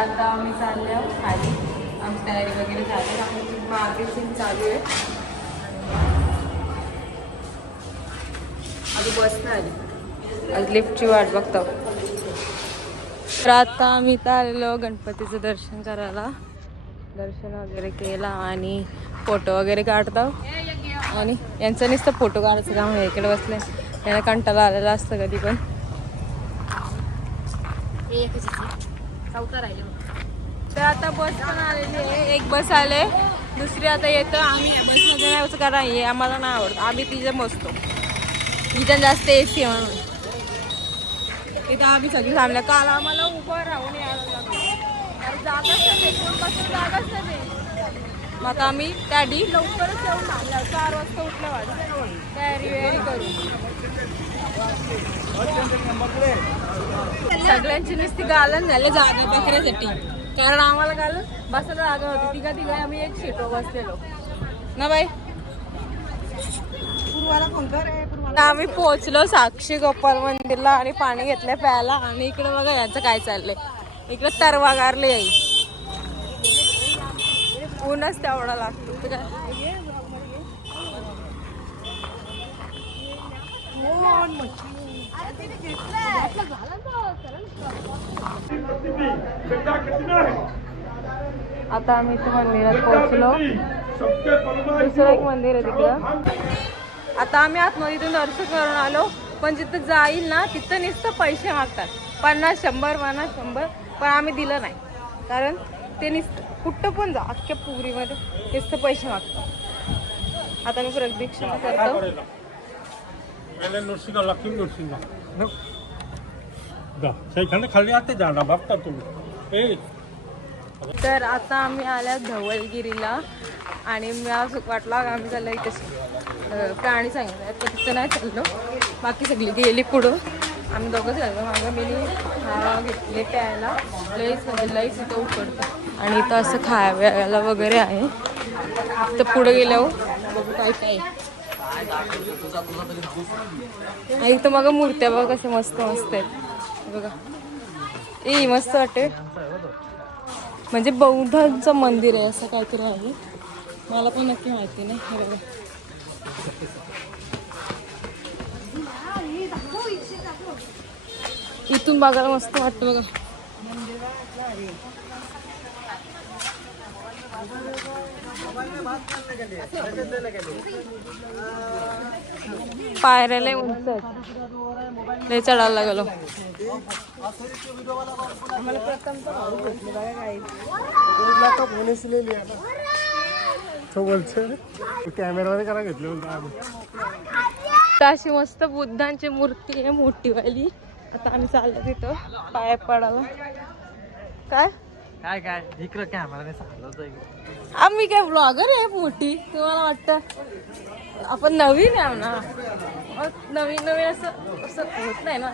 आता आम्ही चालले आहोत खाली. आमची तयारी वगैरे झाली. आमची मार्केटिंग चालू आहे. आधी बस नाही आली. आज लिफ्टची वाट बघतो. तर आता आम्ही इथं आलेलो गणपतीचं दर्शन करायला. दर्शन वगैरे केला आणि फोटो वगैरे काढतो. आणि यांचं नुसतं फोटो काढायचं काम आहे. इकडे बसले त्यांना कंटाळा आलेला असतं कधी पण. तर आता बस पण आलेली आहे. एक बस आले, दुसरी आता येतं. आम्ही बसमध्ये नाही कारण हे आम्हाला नाही आवडत. आम्ही तिथे बसतो. इथं जास्त AC आहे म्हणून. इथं आम्ही सगळी थांबल्या. काल आम्हाला उभं राहून यायला लागलं. जागाच नाही, जागाच नाही. मग आता आम्ही त्या आधी लवकरच येऊन थांबल्या. 4 वाजता उठल्या वाटतं. तयारी करून सगळ्यांची नुसती गालन झाले जागा बकऱ्यासाठी. कारण आम्हाला गालन बसायला जागा होती. तिघा आम्ही एक सीटवर बसलेलो ना बाई. आम्ही पोहोचलो साक्षी गोपाल मंदिरला आणि पाणी घेतलं प्यायला. आणि इकडे बघा यांचं काय चाललंय. इकडे तरवा गारले आई. ऊनच तेवढा लागतो. आता आम्ही इथे मंदिरात पोहोचलो. दुसरं एक मंदिर आहे तिकडं. आता आम्ही आतमध्ये दर्शन करून आलो. पण जिथं जाईल ना तिथं नुसतं पैसे मागतात. 50, 100. पण आम्ही दिलं नाही. कारण ते नुसतं कुठं पण जा अख्ख्या पुरीमध्ये नुसतं पैसे मागतात. आता मी प्रदक्षिणा करतो. तर आता आम्ही आल्या धवलगिरीला. आणि मला वाटलं आम्ही चाललं इथे प्राणी सांगितलं तर तिथं नाही चाललो. बाकी सगळी गेली पुढं. आम्ही दोघंच चाललो. मागं मी घेतले प्यायला. लईच इथं उकडतं. आणि इथं असं खायला वगैरे आहे. तर पुढं गेल्यावर बघू काय काय. इथं मग मूर्त्या बघा कशा मस्त आहेत बघा. मस्त वाटते. म्हणजे बौद्धांचं मंदिर आहे असं काहीतरी आहे. मला पण नक्की माहिती नाही. हे बघा इथून बघायला मस्त वाटतं बघा. पायऱ्याला उंच लय चढायला लागलो. कॅमेरा करा घेतले. अशी मस्त बुद्धांची मूर्ती आहे मोठीवाली. आता आम्ही चाललो तिथं पाया पडायला. काय काय इकडं कॅमेराने सांगलं. आम्ही काय ब्लॉगर आहे मोठी तुम्हाला वाटतं. आपण नवीन आहे ना. नवीन असं होत नाही ना.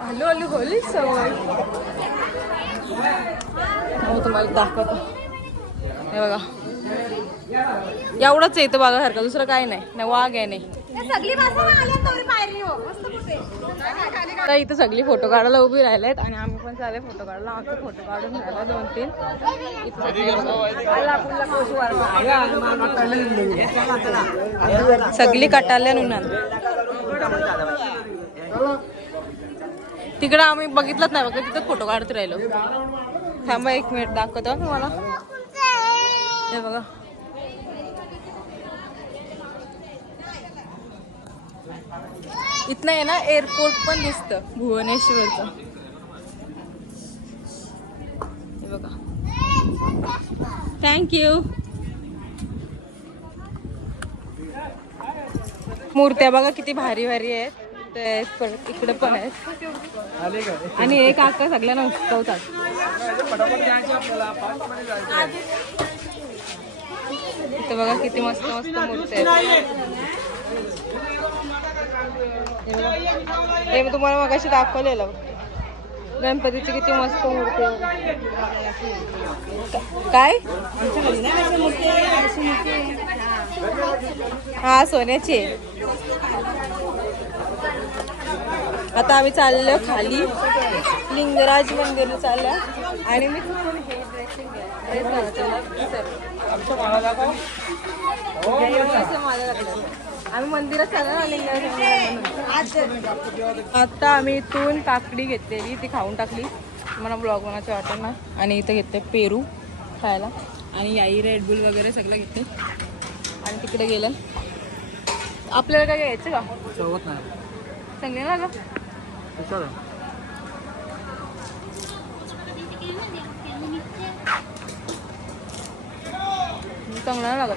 हलू होली सवय. हो तुम्हाला दाखवतो. हे बघा एवढंच येतं बघासारखं. दुसरं काय नाही. वाघ आहे नाही. तर इथं सगळी फोटो काढायला उभी राहिलेत. आणि आम्ही पण चालले फोटो काढायला. आमचा फोटो काढून झाला 2-3. सगळी कटाल्या नुना. तिकडं आम्ही बघितलंच नाही बघा. तिथं फोटो काढत राहिलो. थांबा 1 मिनिट दाखवतो तुम्हाला. हे बघा इथनं आहे ना एअरपोर्ट पण दिसतं भुवनेश्वरचं. हे बघा. थँक्यू. मूर्त्या बघा किती भारी आहेत. परत इकडे पण आहेत. आणि एक काका सगळ्यांना उचकवतात. इथं बघा किती मस्त मूर्त्या आहेत. हे मी तुम्हाला मगाशी दाखवलेलं गणपतीची किती मस्त मूर्ती आहे. काय हा सोन्याची आहे. आता आम्ही चाललो खाली लिंगराज मंदिरला चाललो आणि मी चुकून हे ड्रेसिंग ड्रेस घातलेला आम्ही मंदिरात चाललो ना लिंगराज म्हणून. आता आम्ही इथून काकडी घेतलेली ती खाऊन टाकली, मला ब्लॉग बनायचं वाटत ना. आणि इथं घेते पेरू खायला आणि याई रेडबुल वगैरे सगळं घेते. आणि तिकडे गेलं आपल्याला काय घ्यायचं का चवत नाही चांगले ना ग चांगलं नाही लागत.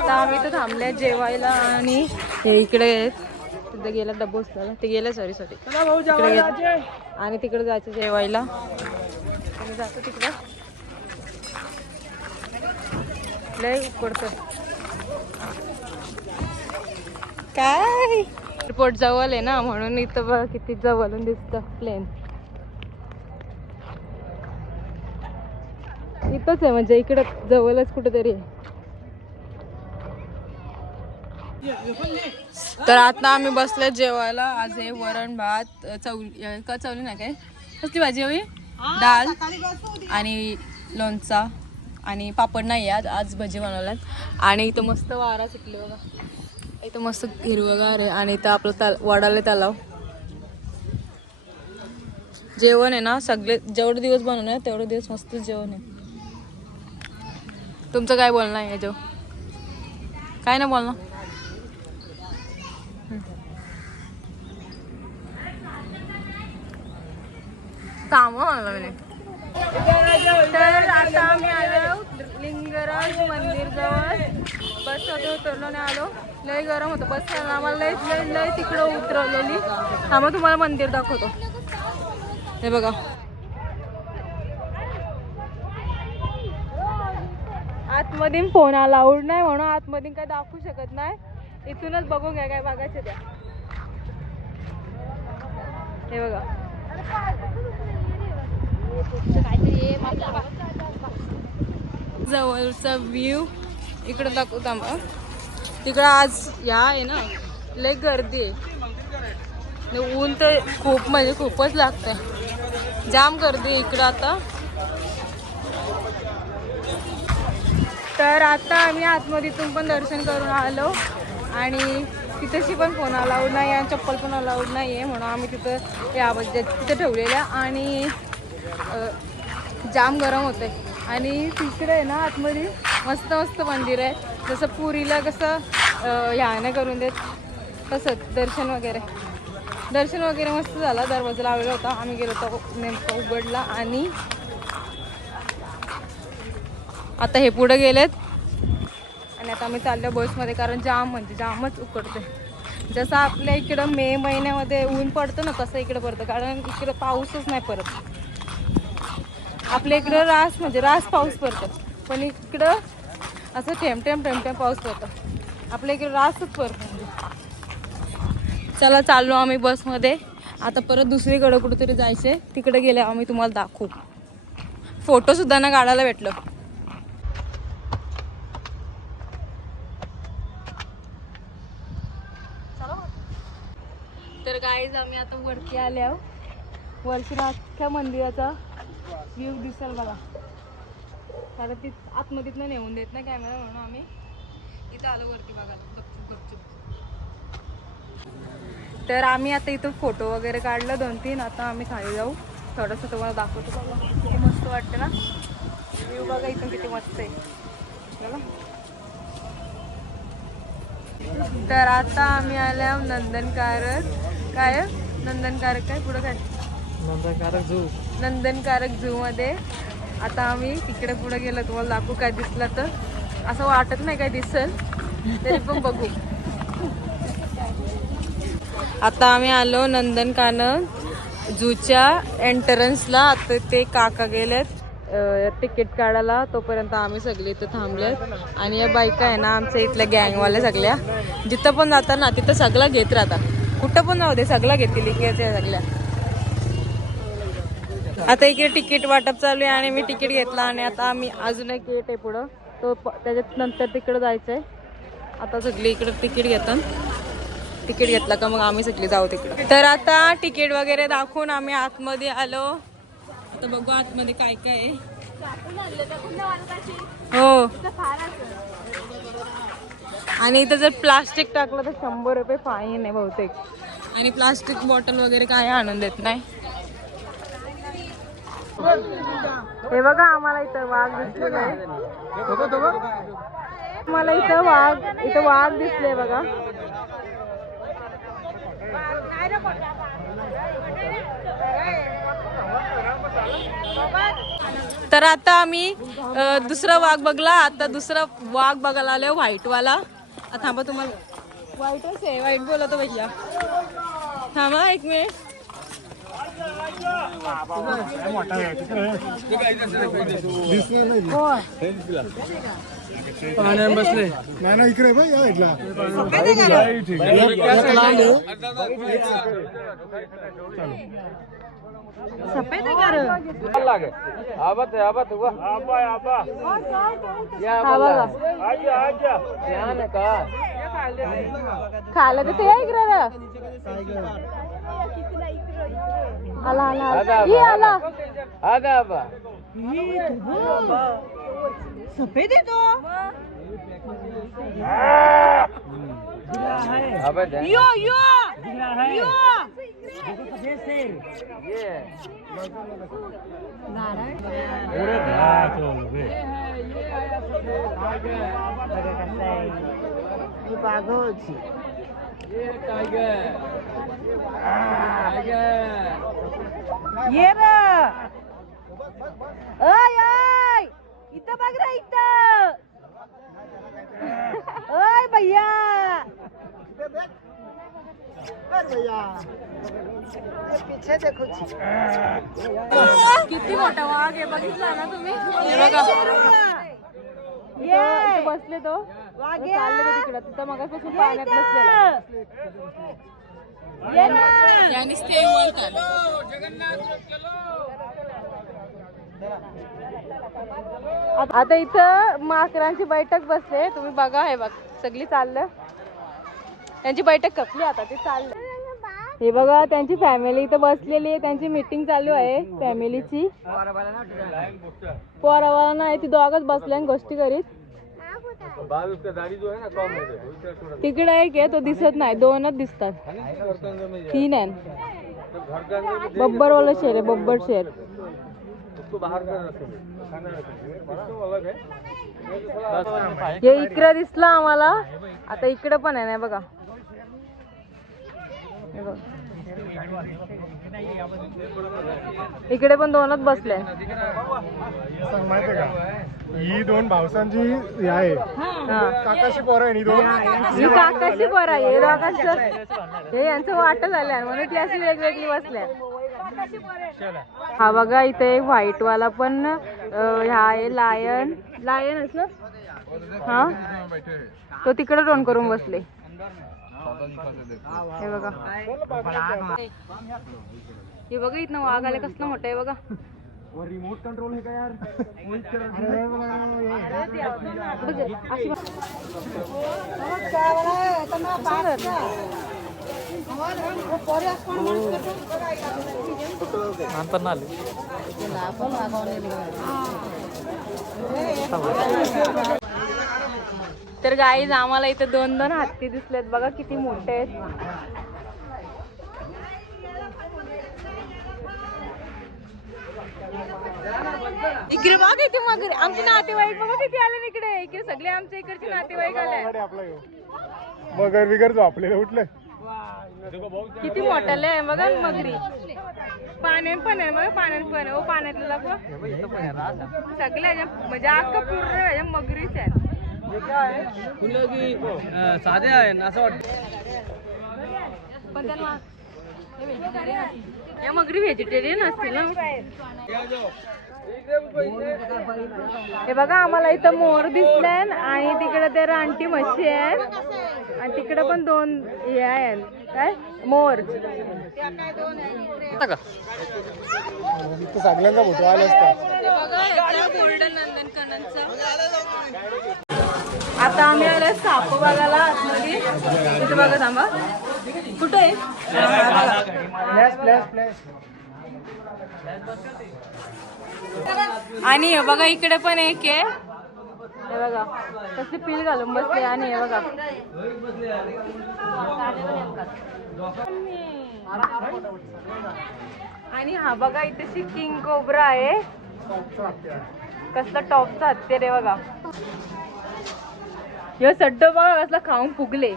आता आम्ही तर थांबल्या जेवायला आणि हे इकडे तिथे गेला डब्बा उचलायला ते गेलं सॉरी तिकडे गेलं आणि तिकडे जायचं जेवायला. आम्ही जातो तिकडं लय उकडतं काय एअरपोर्ट जवळ आहे ना म्हणून इथं बघ किती जवळून दिसतं प्लेन. इथंच आहे म्हणजे इकडं जवळच कुठेतरी आहे. तर आता आम्ही बसले जेवायला. आज हे वरण भात चवली का चवली नाही काय कसली भाजी हवी डाळ आणि लोणचा आणि पापड नाही आज आज भजी बनवल्यात. आणि इथं मस्त वारा सुटले बघा, इथं मस्त हिरवगार आहे आणि इथं आपलं वडाले तलाव. जेवण आहे ना सगळे जेवढे दिवस बनवणार तेवढे दिवस मस्त जेवण आहे. तुमचं काय बोलणं आहे जेव काय नाही बोलणं. काम तर आता आम्ही आलो लिंगराज मंदिर जवळ. बसमध्ये उतरलो नाही आलो, लय गरम होतं बस आम्हाला लय लय लय तिकडं उतरवलेली. आम्हाला तुम्हाला मंदिर दाखवतो हे बघा. आतमध्ये फोन अलाउड नाही म्हणून आतमध्ये काय दाखवू शकत नाही. इथूनच बघून घ्या काय बघायचं त्या. हे बघा जवळचा व्ह्यू इकडे दाखवता मग. तिकडं आज या आहे ना लय गर्दी आहे, ऊन तर खूप म्हणजे खूपच लागतंय, जाम गर्दी आहे इकडं आता. तर आता आम्ही आतमध्येतून पण दर्शन करून आलो आणि तिथेशी पण फोन अलाउड नाही आणि चप्पल पण अलाउड नाही आहे म्हणून आम्ही तिथं यामध्ये तिथं ठेवलेल्या. आणि जाम गरम होतं आहे. आणि तिकडे आहे ना आतमध्ये मस्त मस्त मंदिर आहे, जसं पुरीला कसं ह्याने करून देत तसंच दर्शन वगैरे मस्त झाला. दरवाजा लावलेला होता, आम्ही गेलो होतो नेमकं उघडला. आणि आता हे पुढे गेलेत आणि आता आम्ही चाललो बसमध्ये कारण जाम म्हणजे जामच उकडते. जसं आपल्या इकडं मे महिन्यामध्ये ऊन पडतं ना तसं इकडं पडतं, कारण इकडं पाऊसच नाही पडत. आपल्या इकडं रास पाऊस पडतं पण इकडं असं थेंब थेंब पाऊस पडतं. आपल्या इकडं रासच पडतं. चला चाललो आम्ही बसमध्ये. आता परत दुसरीकडं कुठेतरी जायचे, तिकडे गेले आम्ही तुम्हाला दाखवू. फोटोसुद्धा ना काढायला भेटलं. तर गाईज आम्ही आता वरती आले आहो. वरती अख्ख्या मंदिराचा व्ह्यू दिसेल मला, कारण ती आतमध्येच नेऊन देत ना कॅमेरा म्हणून आम्ही इथं आलो वरती बघा गपचूप. तर आम्ही आता इथं फोटो वगैरे काढलं 2-3. आता आम्ही खाली जाऊ, थोडंसं तुम्हाला दाखवतो बघा किती मस्त वाटते ना व्ह्यू. बघा इथून किती मस्त आहे बघा. तर आता आम्ही आल्या नंदनकारक काय पुढं काय नंदनकारक झू मध्ये. आता आम्ही तिकडे पुढे गेलो, तुम्हाला दाखवू काय दिसला तर. असं वाटत नाही काय दिसल तरी पण बघू. आता आम्ही आलो नंदनकानन झूच्या एंट्रन्सला. आता ते काका गेलेत तिकीट काढायला, तोपर्यंत आम्ही सगळे इथं थांबलेत. आणि या बायका आहे ना आमच्या इथल्या गँगवाल्या सगळ्या, जिथं पण जातात ना तिथं सगळं घेत राहतात, कुठं पण जाऊ दे सगळं घेतील इकडच्या सगळ्या. आता इकडे तिकीट वाटप चालू आहे आणि मी तिकीट घेतला. आणि आता आम्ही अजून एक गेट आहे पुढं, तो त्याच्यात नंतर तिकडं जायचं आहे. आता सगळी इकडं तिकीट घेतात. तिकीट घेतला का मग आम्ही सगळे जाऊ तिकडे. तर आता तिकीट वगैरे दाखवून आम्ही आतमध्ये आलो. आता बघू आतमध्ये काय काय आहे. हो आणि इथं जर प्लास्टिक टाकलं तर 100 रुपये फाईन आहे बहुतेक. आणि प्लास्टिक बॉटल वगैरे काय आणून देत नाही. हे बघा आम्हाला इथं वाघ दिसलेला आहे. मला इथं वाघ दिसले बघा. तर आता आम्ही दुसरा वाघ बघला. आता दुसरा वाघ बघायला आलो व्हाईट वाला. थांबा तुम्हाला व्हाईटच आहे. व्हाईट बोलतो भैया. थांबा एक मिनिट. पाण्यात बसले ना इकडे भाई सफेद आहे का रे? खायला तर ते इकडे आला सफेद आहे तो. यो यो यो ये रे. ओय इथं बघ रे इथं. ओय भैया किती मोठा वाघ आहे बघितला ना तुम्ही. इथं बसले तो चालले तो तिकडं. तिथं मगापासून पाण्यात बसलेला. आता इथं माकरांची बैठक बसले. तुम्ही बघा हे बघ सगळी चाललं. त्यांची बैठक कपली आता ते चाललं. हे बघा त्यांची फॅमिली इथं बसलेली आहे. त्यांची मीटिंग चालू आहे फॅमिलीची. पोरावाला नाही ती दोघच बसल्या गोष्टी करीत. तिकडे एक आहे तो दिसत नाही. 2च दिसतात. 3 आहे. बब्बर वाला शेर आहे. बब्बर शेर. हे इकडे दिसला आम्हाला. आता इकडे पण आहे ना बघा. इकडे पण 2च बसले. माहिती का ही 2 भावसांची हे आहे. काकाशी पोरं आहे. ही काकाशी पोरं आहे. हे यांचं वाट झालं म्हणून ती अशी वेगवेगळी बसल्या. हा बघा इथे एक व्हाईट वाला पण हा आहे. लायनच ना. हा तो तिकडे टोन करून बसले. हे बघा इथनं वाघ आले. कसलं मोठं आहे बघा. रिमोट कंट्रोल है का यार. तर गाईज आम्हाला इथे 2 हत्ती दिसलेत बघा किती मोठे आहेत. इकडे बघा किती मगर. आमचे नातेवाईक बघा किती आले इकडे. इकडे सगळे आमच्या इकडचे नातेवाईक आले. मगर बिगर झोपलेले उठले. किती मोठ्याले आहे बघा मगरी. पाण्यात पण आहे बघा. पाण्यात पण आहे. पाण्यातलं दाखवा. सगळ्या म्हणजे अख्खा पूर्ण मगरीच आहे. साधे आहे असं वाटतं. पण त्यांना या मगरी व्हेजिटेरियन असतील ना. हे बघा आम्हाला इथं मोर दिसलाय आणि तिकडे ते रानटी म्हशी आहेत आणि तिकडे पण 2 हे आहेत काय मोर. सगळ्यांचा फोटो आला असता. गोल्डन नंदनकाननचा. आता आम्ही आलो साप बघायला आतमध्ये. तिथे बघा थांबा. कुठे आहे? आणि हे बघा इकडे पण एक आहे, हे बघा कसली पिल घालून बसले. आणि हे बघा आणि हा बघा इथे किंग कोब्रा आहे, कसला टॉपचा हत्यार आहे बघा. ह्यो सड्डो बघा कसला खाऊन फुगले.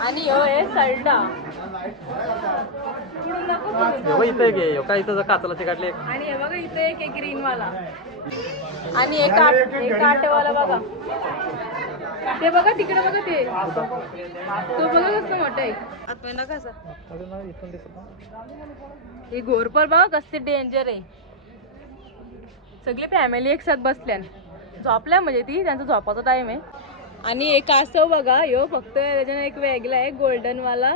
आणि ह्यो आहे सरडा. इथे घे काय इथं काचला चिकाटले. आणि हे बघा इथे एक ग्रीन वाला आणि एक काटेवाला बघा. ते बघा तिकडे बघा ते, तो बघा कसं मोठा आहे. आता कसं हे घोरपल बघा कसले डेंजर आहे. सगळी फॅमिली एक साथ बसल्या झोपल्या, म्हणजे ती त्यांचा झोपाचा टाइम आहे. आणि एक कासव बघा, ह्यो फक्त त्याच्यानं एक वेगळा आहे गोल्डन वाला,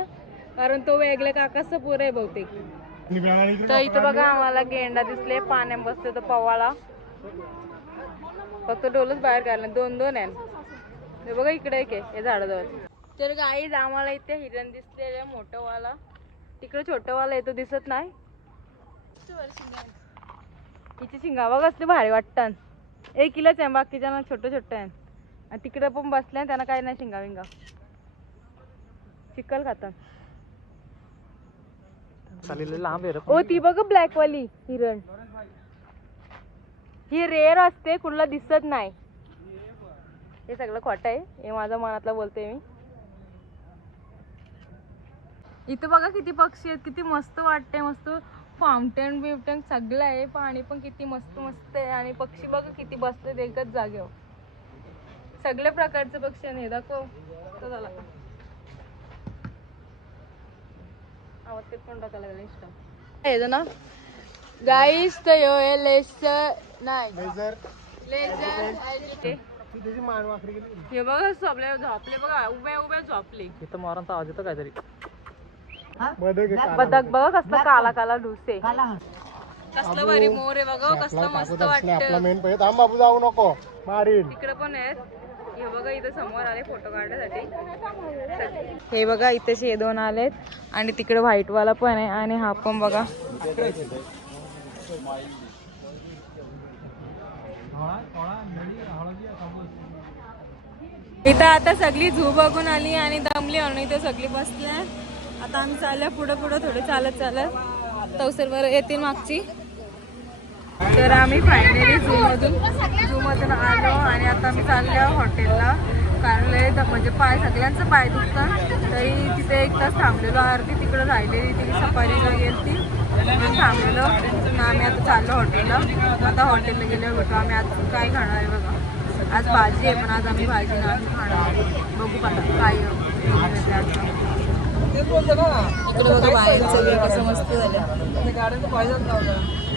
कारण तो वेगळ्या काकाचा पुरा आहे बहुतेक. तर इथं बघा आम्हाला गेंडा दिसले, पाण्यात बसतो तो पवाळा, फक्त डोलच बाहेर काढला. दोन दोन आहे. ते बघा इकडे एक आहे या झाडाजवळ. तर गाईज आम्हाला इथे हिरण दिसलेलं मोठं वाला, तिकडे छोटं वाला येतो दिसत नाही. तिची शिंगा बघा कसली भारी वाटतात. 1 किलोच आहे, बाकीच्या छोटं छोटं आहे. आणि तिकडे पण बसल्या, त्यांना काही नाही शिंगा विंगा, चिकल खातात. लांब आहे. ओ ती बघ ब्लॅक वाली हिरण, ही रेअर असते, कुणाला दिसत नाही. हे सगळं खोटं आहे, हे माझ्या मनातलं बोलते मी. इथं बघा किती पक्षी आहेत, किती मस्त वाटते. मस्त फाउंटेन बिवटेन सगळं आहे, पाणी पण किती मस्त मस्त आहे. आणि पक्षी बघा किती बसलेत एकच जागेवर, सगळ्या प्रकारचे पक्षी आहे. दाखव तो झाला का आवाज ते पण टाकायला लागला इष्ट आहे ना गाईस. तर यो आहे लेसर नाही लेझर. हे बघा झोपले झोपले बघा, उभ्या उभ्या झोपले. इथं मारांचा आवाज येतो काहीतरी. बदक बघा कसला काला काला ढुसे, कसलं भारी मोर आहे बघा, कसलं मस्त वाटतं. बाबू जाऊ नको मारीन. तिकडे पण आहेत. हे बघा इथे समोर आले फोटो काढण्यासाठी. हे बघा इथे हे 2 आलेत आणि तिकडे व्हाईट वाला पण आहे. आणि हा पण बघा इथं आता सगळी झू बघून आली आणि दमली म्हणून इथे सगळी बसली आहे. आता आम्ही चालल्या पुढं पुढं थोडे चालत चालत तवसरवर येतील मागची. तर आम्ही फायनली झूमधून आलो आणि आता आम्ही चाललो हॉटेलला, कारण लय म्हणजे पाय सगळ्यांचं पाय दुखतं. तरी तिथे 1 तास थांबलेलो. आरती तिकडं राहिलेली, ती सफारीला गेली ती म्हणून थांबलेलो. आम्ही आता चाललो हॉटेलला. आता हॉटेलला गेल्यावर भेटू. आम्ही आज काय खाणार आहे बघा, आज भाजी आहे, पण आज आम्ही भाजी नाही खाणार. बघू काय इकडे बघा बाहेर सगळे कसं मस्त झालं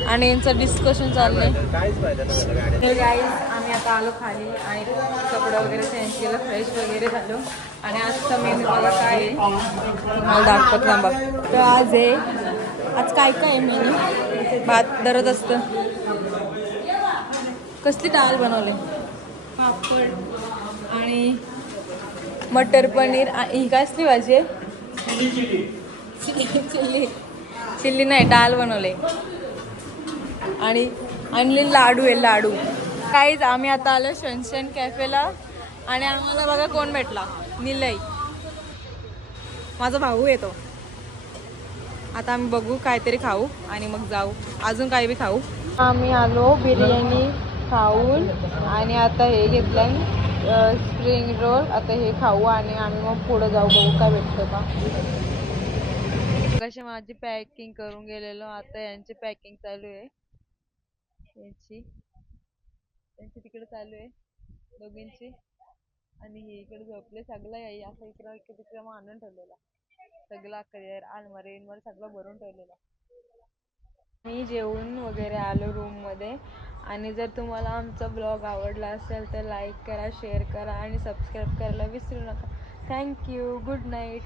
आणि यांचं डिस्कशन चाललंय. तर गाईज आम्ही आता आलो खाली आणि कपडे वगैरे चेंज केलं, फ्रेश वगैरे झालो. आणि आजचा मेनू बघा काय आहे मला दाखवत ना बघ. तर आज आहे, आज काय काय आहे मेनू. भात दररोज असतं. कसली डाळ बनवले, पापड आणि मटर पनीर. ही काय असली भाजी आहे, चिल्ली नाही, डाळ बनवले. आणि आणले लाडू आहे, लाडू. काहीच आम्ही आता आलो शनशन कॅफेला आणि आम्हाला बघा कोण भेटला, निलय माझा भाऊ येतो. आता आम्ही बघू काहीतरी खाऊ आणि मग जाऊ, अजून काही बी खाऊ. आम्ही आलो बिर्याणी खाऊन आणि आता हे घेतलं स्प्रिंग रोल. आता हे खाऊ आणि आम्ही मग पुढे जाऊ, बघू काय भेटतं का. कशी माझी पॅकिंग करून गेलेलो, आता यांची पॅकिंग चालू आहे. त्यांची तिकडे चालू आहे दोघींची. आणि हे इकडे झोपले सगळं याई असं इकडं तिकडे मांडून ठेवलेला सगळं करिअर आलमारी सगळं भरून ठेवलेलं. मी जेवून वगैरे आलो रूममध्ये. आणि जर तुम्हाला आमचा ब्लॉग आवडला असेल तर लाईक करा, शेअर करा आणि सबस्क्राईब करायला विसरू नका. थँक्यू. Good night.